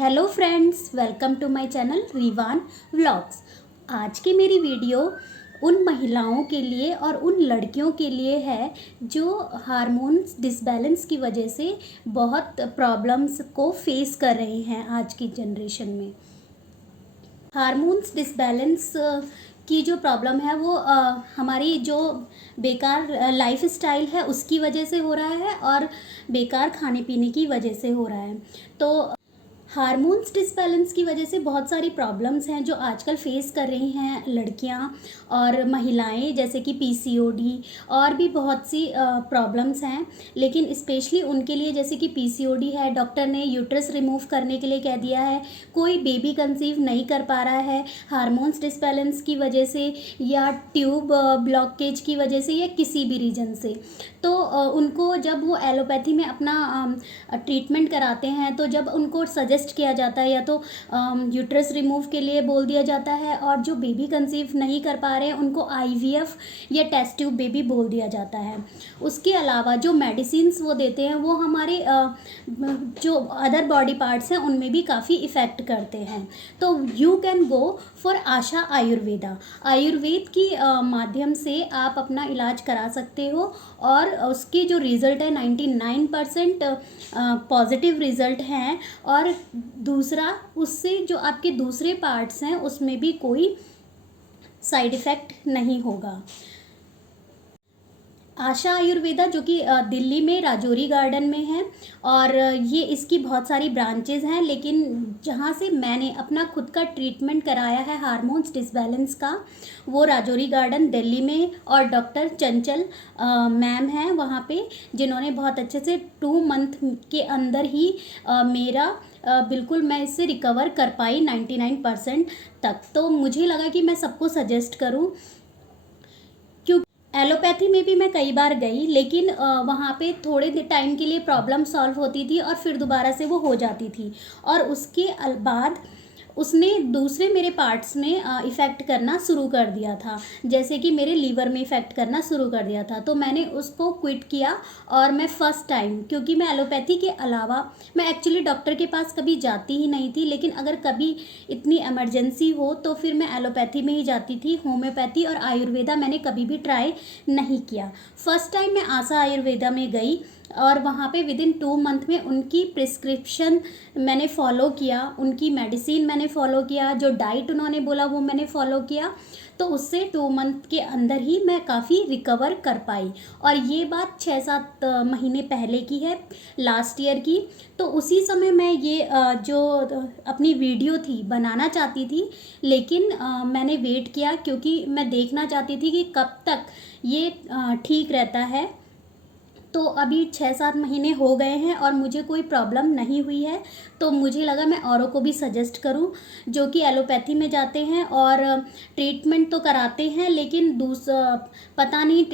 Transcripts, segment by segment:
Hello friends, welcome to my channel Rivan vlogs. आज की मेरी वीडियो उन महिलाओं के लिए और उन लड़कियों के लिए है जो हार्मोन्स डिसबैलेंस की वजह से बहुत प्रॉब्लम्स को फेस कर रहे हैं आज की जनरेशन में। हार्मोन्स डिसबैलेंस की जो प्रॉब्लम है वो हमारी जो बेकार लाइफ स्टाइल है उसकी वजह से हो रहा है और बेकार खाने पीने की वजह से हो रहा है। तो हार्मोन्स डिसबैलेंस की वजह से बहुत सारी प्रॉब्लम्स हैं जो आजकल फेस कर रही हैं लड़कियां और महिलाएं, जैसे कि पीसीओडी और भी बहुत सी प्रॉब्लम्स हैं। लेकिन स्पेशली उनके लिए, जैसे कि पीसीओडी है, डॉक्टर ने यूट्रस रिमूव करने के लिए कह दिया है। कोई बेबी कंसीव नहीं कर पा रहा है हार्मोन्स डिसबैलेंस की वजह से या ट्यूब ब्लॉकेज की वजह से या किसी भी रीजन से। तो उनको जब वो एलोपैथी में अपना ट्रीटमेंट कराते हैं तो जब उनको सजेस्ट किया जाता है या तो यूट्रस रिमूव के लिए बोल दिया जाता है, और जो बेबी कंसीव नहीं कर पा रहे हैं उनको आईवीएफ या टेस्ट ट्यूब बेबी बोल दिया जाता है। उसके अलावा जो मेडिसिन्स वो देते हैं वो हमारे जो अदर बॉडी पार्ट्स हैं उनमें भी काफ़ी इफ़ेक्ट करते हैं। तो यू कैन गो फॉर आशा आयुर्वेदा। आयुर्वेद की माध्यम से आप अपना इलाज करा सकते हो और उसके जो रिज़ल्ट है 99% पॉजिटिव रिज़ल्ट हैं। और दूसरा, उससे जो आपके दूसरे पार्ट्स हैं उसमें भी कोई साइड इफ़ेक्ट नहीं होगा। आशा आयुर्वेदा जो कि दिल्ली में राजौरी गार्डन में है, और ये इसकी बहुत सारी ब्रांचेज़ हैं, लेकिन जहाँ से मैंने अपना खुद का ट्रीटमेंट कराया है हार्मोन्स डिसबैलेंस का वो राजौरी गार्डन दिल्ली में, और डॉक्टर चंचल मैम हैं वहाँ पे, जिन्होंने बहुत अच्छे से 2 मंथ के अंदर ही मेरा बिल्कुल मैं इससे रिकवर कर पाई 99% तक। तो मुझे लगा कि मैं सबको सजेस्ट करूँ। एलोपैथी में भी मैं कई बार गई, लेकिन वहाँ पे थोड़े टाइम के लिए प्रॉब्लम सॉल्व होती थी और फिर दोबारा से वो हो जाती थी, और उसके बाद उसने दूसरे मेरे पार्ट्स में इफ़ेक्ट करना शुरू कर दिया था, जैसे कि मेरे लीवर में इफ़ेक्ट करना शुरू कर दिया था। तो मैंने उसको क्विट किया और मैं फ़र्स्ट टाइम, क्योंकि मैं एलोपैथी के अलावा मैं एक्चुअली डॉक्टर के पास कभी जाती ही नहीं थी, लेकिन अगर कभी इतनी इमरजेंसी हो तो फिर मैं एलोपैथी में ही जाती थी। होम्योपैथी और आयुर्वेदा मैंने कभी भी ट्राई नहीं किया। फ़र्स्ट टाइम मैं आशा आयुर्वेदा में गई और वहाँ पे विदिन 2 मंथ में उनकी प्रिस्क्रिप्शन मैंने फ़ॉलो किया, उनकी मेडिसिन मैंने फ़ॉलो किया, जो डाइट उन्होंने बोला वो मैंने फ़ॉलो किया। तो उससे 2 मंथ के अंदर ही मैं काफ़ी रिकवर कर पाई। और ये बात 6-7 महीने पहले की है, लास्ट ईयर की। तो उसी समय मैं ये जो अपनी वीडियो थी बनाना चाहती थी, लेकिन मैंने वेट किया क्योंकि मैं देखना चाहती थी कि कब तक ये ठीक रहता है। तो अभी 6-7 महीने हो गए हैं और मुझे कोई प्रॉब्लम नहीं हुई है। तो मुझे लगा मैं औरों को भी सजेस्ट करूं जो कि एलोपैथी में जाते हैं और ट्रीटमेंट तो कराते हैं, लेकिन पता नहीं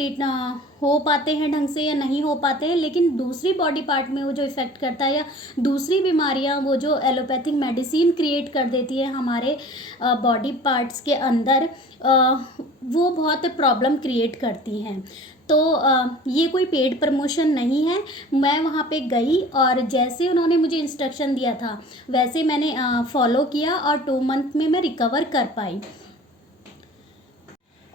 हो पाते हैं ढंग से या नहीं हो पाते हैं, लेकिन दूसरी बॉडी पार्ट में वो जो इफ़ेक्ट करता है या दूसरी बीमारियां वो जो एलोपैथिक मेडिसिन क्रिएट कर देती है हमारे बॉडी पार्ट्स के अंदर, वो बहुत प्रॉब्लम क्रिएट करती हैं। तो ये कोई पेड प्रमोशन नहीं है। मैं वहाँ पे गई और जैसे उन्होंने मुझे इंस्ट्रक्शन दिया था वैसे मैंने फॉलो किया और 2 मंथ में मैं रिकवर कर पाई।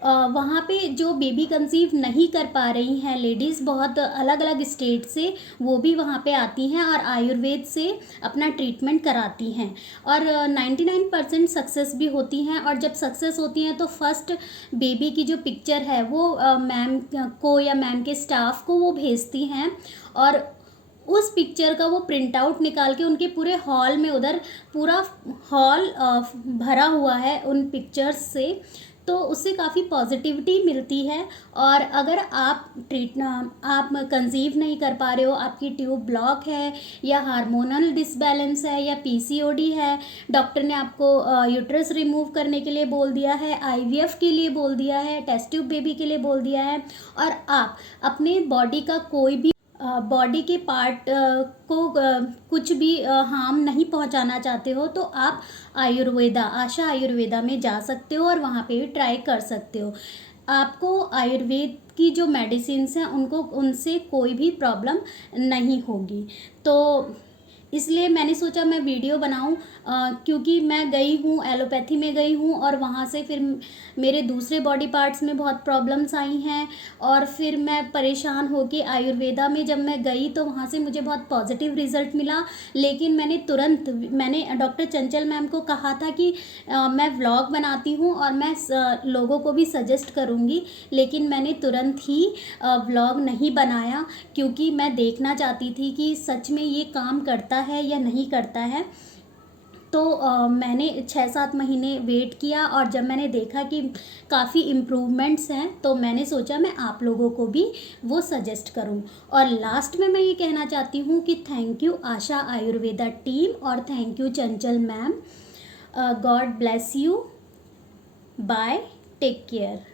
वहाँ पे जो बेबी कंसीव नहीं कर पा रही हैं लेडीज़ बहुत अलग अलग स्टेट से, वो भी वहाँ पे आती हैं और आयुर्वेद से अपना ट्रीटमेंट कराती हैं, और 99% सक्सेस भी होती हैं। और जब सक्सेस होती हैं तो फर्स्ट बेबी की जो पिक्चर है वो मैम को या मैम के स्टाफ को वो भेजती हैं, और उस पिक्चर का वो प्रिंट आउट निकाल के उनके पूरे हॉल में, उधर पूरा हॉल भरा हुआ है उन पिक्चर्स से। तो उससे काफ़ी पॉजिटिविटी मिलती है। और अगर आप आप कंसीव नहीं कर पा रहे हो, आपकी ट्यूब ब्लॉक है या हार्मोनल डिसबैलेंस है या पीसीओडी है, डॉक्टर ने आपको यूट्रस रिमूव करने के लिए बोल दिया है, आईवीएफ के लिए बोल दिया है, टेस्ट ट्यूब बेबी के लिए बोल दिया है, और आप अपने बॉडी का कोई भी बॉडी के पार्ट को कुछ भी हार्म नहीं पहुंचाना चाहते हो, तो आप आशा आयुर्वेदा में जा सकते हो और वहाँ पे भी ट्राई कर सकते हो। आपको आयुर्वेद की जो मेडिसिन्स हैं उनसे कोई भी प्रॉब्लम नहीं होगी। तो इसलिए मैंने सोचा मैं वीडियो बनाऊं, क्योंकि मैं गई हूँ एलोपैथी में गई हूँ और वहाँ से फिर मेरे दूसरे बॉडी पार्ट्स में बहुत प्रॉब्लम्स आई हैं, और फिर मैं परेशान होके आयुर्वेदा में जब मैं गई तो वहाँ से मुझे बहुत पॉजिटिव रिजल्ट मिला। लेकिन मैंने डॉक्टर चंचल मैम को कहा था कि मैं व्लॉग बनाती हूँ और मैं लोगों को भी सजेस्ट करूँगी, लेकिन मैंने तुरंत ही व्लॉग नहीं बनाया, क्योंकि मैं देखना चाहती थी कि सच में ये काम करता है या नहीं करता है। तो मैंने 6-7 महीने वेट किया, और जब मैंने देखा कि काफ़ी इम्प्रूवमेंट्स हैं तो मैंने सोचा मैं आप लोगों को भी वो सजेस्ट करूं। और लास्ट में मैं ये कहना चाहती हूँ कि thank you Asha Ayurveda team, और thank you Chanchal ma'am. God bless you. Bye, take care.